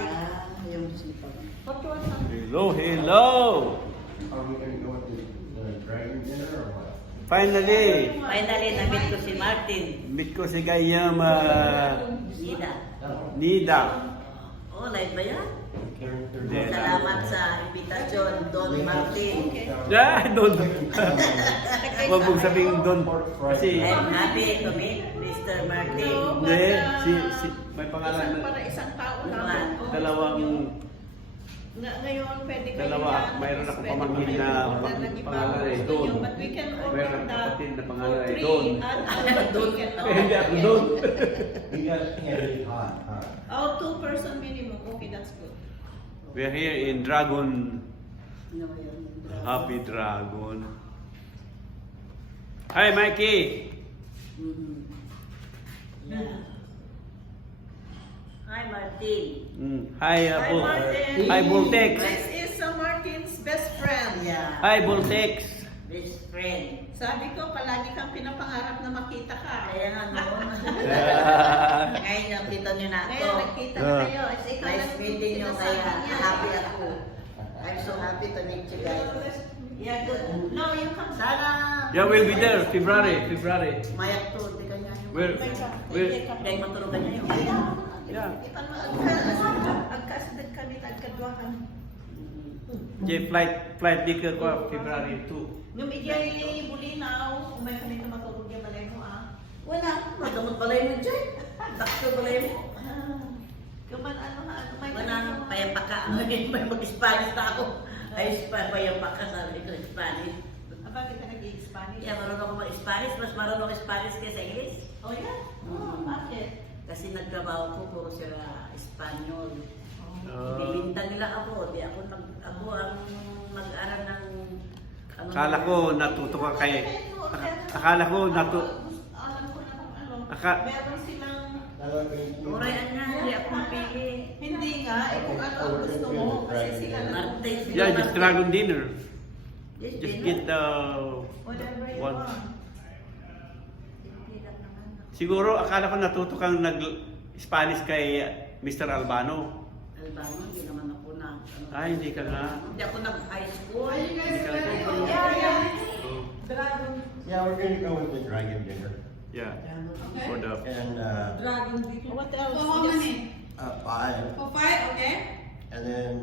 bike. Yung sipag. Hello, hello! Are we gonna go with the dragon dinner or what? Finally, Finally, na-meet ko si Martin. meet ko si Gayam Nida. Nida. Oh, live ba yan? Yes. Salamat sa invitasyon, Don Martin. Yeah, Don. Huwag mong sabihin Don. Kasi, I'm happy to meet Mr. Martin. hindi, si, may pangalan, Para isang tao Naman. lang. dalawang, Ngayon, pwede kayo dalawa. yan. Mayroon akong Pwede pamangkin kayo na order ng iba pangalan kung ay gusto Don. nyo. But we can order Mayroon the kapatid na pangalan for ay three Don. and Don. we can Hindi ako order. Don. You guys can't eat hot, huh? Oh, 2-person minimum. Okay, that's good. We're here in Dragon, No, yun. Happy Dragon. Hi, Mikey! Mhm. Yeah. Hi, Martin. Hi, Hi, Martin. Hi, Voltex. This is Martin's best friend. Yeah. Hi, Voltex. Best friend. Sabi ko, palagi kang pinapangarap na makita ka. Kaya nga noon. Ngayon, nakita nyo na ako. Ngayon, nagkita na kayo. It's ikaw Nice lang meeting nyo, sinasabi kaya niya. happy ako. I'm so happy to meet you guys. Yeah, good. No, you come sana. Yeah, we'll be there. February. Mayak to, di kanya yung... We're, Kaya maturugan niya yung... yeah. Agkasunod kami, agkadwahan. Flight ticket ko, February 2. Nung igay bulinaw, umay kami na matulog yung balay mo Wala, magamot balay mo dyan. Takto balay mo. Kuman ano may Wala, payapaka. May mag-Spanish na ako. Ay, payapaka sa Spanish. Bakit ka nag-i-Spanish? Yeah, marunong ako mag-Spanish. Mas marunong ako Spanish kaysa English. Oh, yeah? Oh, bakit? Kasi nagtrabaho ko, puro sila Espanyol. Ah. Ibibinta nila ako. Di ako, ako ang mag-aral ng... Akala ko natuto ka kay... Akala ko Alam ko na kung ano. Aka- Meron silang... Orayan nga, hindi ako mapili. Hindi nga, kung ano ang gusto mo. Kasi sila lang. Martes, sila Yeah, just Martes. dragon dinner. Yes, Just dinner. get the... Whatever you One. want. Hindi lang naman. Siguro akala ko natuto kang nag-Spanish kay Mr. Albano. Albano, hindi naman ako na... Ay, hindi ka nga. Hindi ako nag-high school. Hindi ka nga. Dragon. Yeah, we're gonna go with the dragon dinner. Yeah. Okay. For the... And, Dragon dito. What else? For how many? 5. For 5, okay? And then,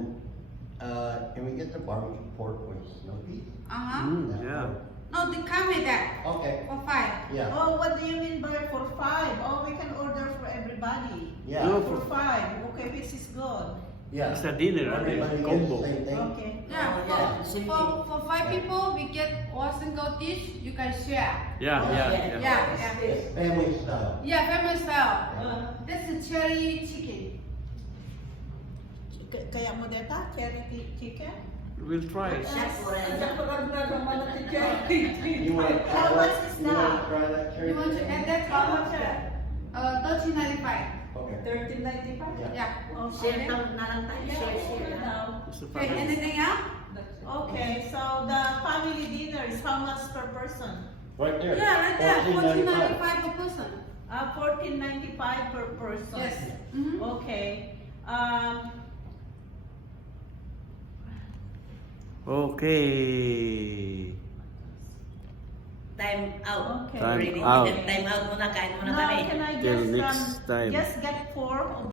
can we get the barbecue pork with snow peas? Uh-huh. yeah. No, they come with that. Okay, For 5. yeah, Oh, what do you mean by for 5? Oh, we can order for everybody. yeah, No. For 5. Okay, which is good. yeah. It's a dinner, Everybody gets combo. the same thing? Okay. Yeah, Oh, yeah, for, same for 5 people, we get one single dish. You can share. Yeah. Yeah, yeah. It's family style. Yeah, family style. Uh, That's the cherry chicken. Kaya mo deta, cherry chicken? We'll try. Chef, Orayan. You wanna try How much that? is You wanna that? try that, Cherry? You want to add that? How much that? 13.95. Okay. 13.95? Yeah. Yeah. Share na lang tayo. Share. Gusto pa Okay, rin. anything else? Okay, so the family dinner is how much per person? Right there. Yeah, right there. 14.95. 14.95 per person. 14.95 per person. Yes. Mm-hmm. Okay. Okay. Time out. Okay. Time Ready? out. Time out muna. Kain muna Now kami. can I Till just next time. just get 4 of